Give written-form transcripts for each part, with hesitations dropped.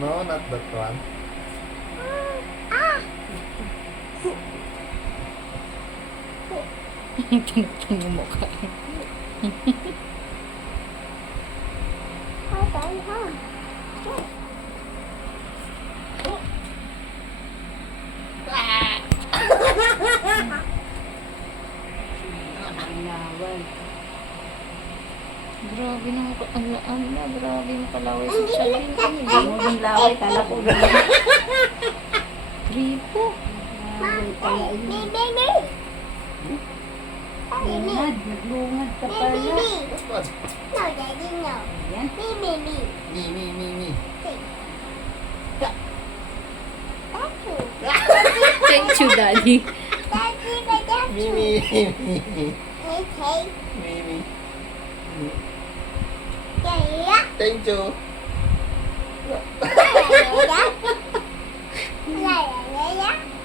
No, not that one. Tinutong yung mukha. Laway. Grabe naman ko. Ala, grabe yung palaway sa tiyan. Ang laway, kala ko gano'n. Gripo. Laway pala yun. Lungad, naglungad ka pala. This one. Yan. Me. Thank you, Daddy. Me. Thank you.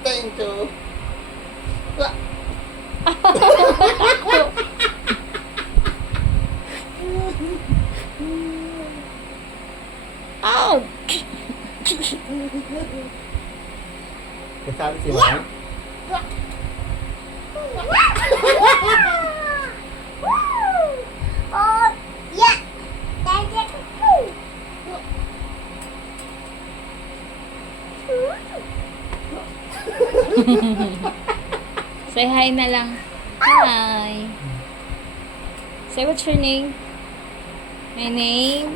Thank you. Ow! Kasama si Mami? Say hi na lang. Hi. Say what's your name? My name?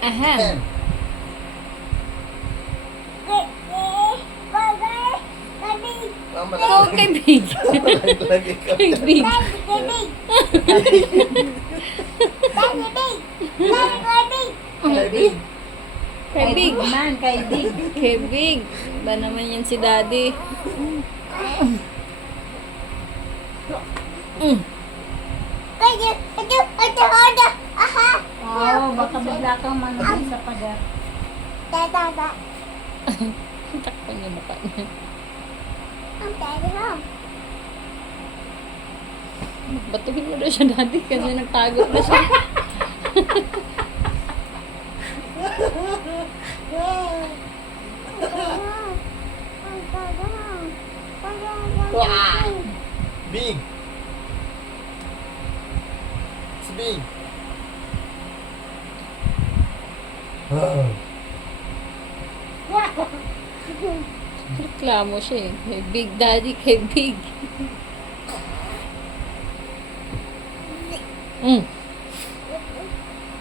Aha. Mama Ikaw kay Big. Lagi ka. Kay Big. Hey, Big. Kay Big. Man, kay Big. Kay Big. Ba naman yan si Daddy? Oo, baka bigla kang managin sa pader. Takpan yung mukha niya. Batuhin mo na siya, Daddy, kasi nagtago na siya. Big. It's big. Reklamo siya eh. Kay Big Daddy, kay Big.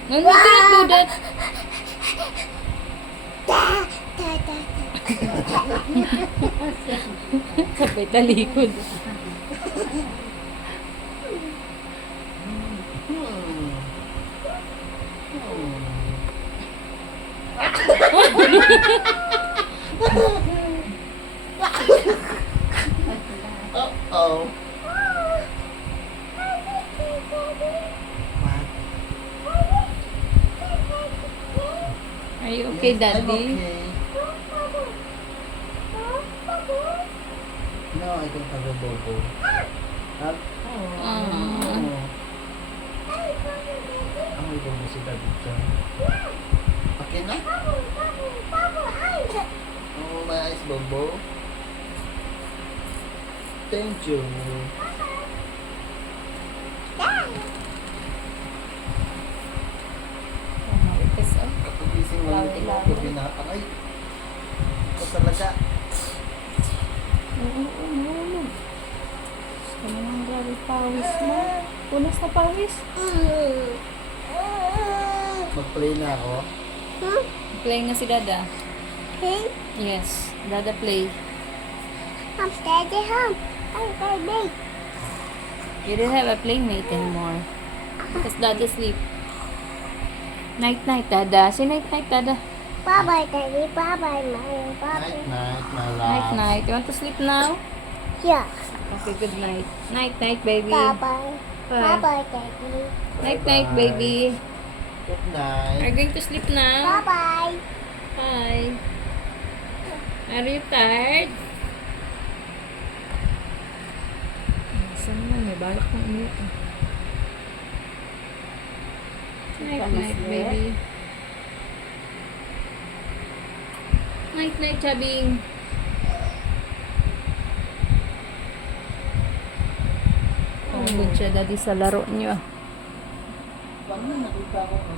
No, you cannot do that. Sabay talikod. Uh-oh. Are you okay, I'm Daddy? okay. No, I don't have a bobo. Huh? Ah. Ang may bobo si Daddy dyan. Okay na? Oh, my eyes, bobo. Thank you. Marites, oh. Kapag gising mo yung tingin ko, pinapakay. Ito talaga. Oo. Gusto mo nang grabe pawis mo. Punas na pawis. Mag-play na ako. Play na si Dada. Yes, Dada play. You don't have a playmate anymore. Because Dada sleep. Night night, Dada. Say night night, Dada. Bye-bye, Daddy. Bye-bye, Mommy. Night, Bye-bye. night, my love. Night night. You want to sleep now? Yeah. Okay, good night. Night night, baby. Bye-bye. Bye. Bye-bye, Daddy. Night night, baby. Good Are night. you going to sleep now? Bye-bye. Hi. Are you tired? Saan naman Balak ng umiyak. Night, night, baby. Night, night, Chabing. Pagod siya, daddy, sa laro niyo. Paano nakita ko?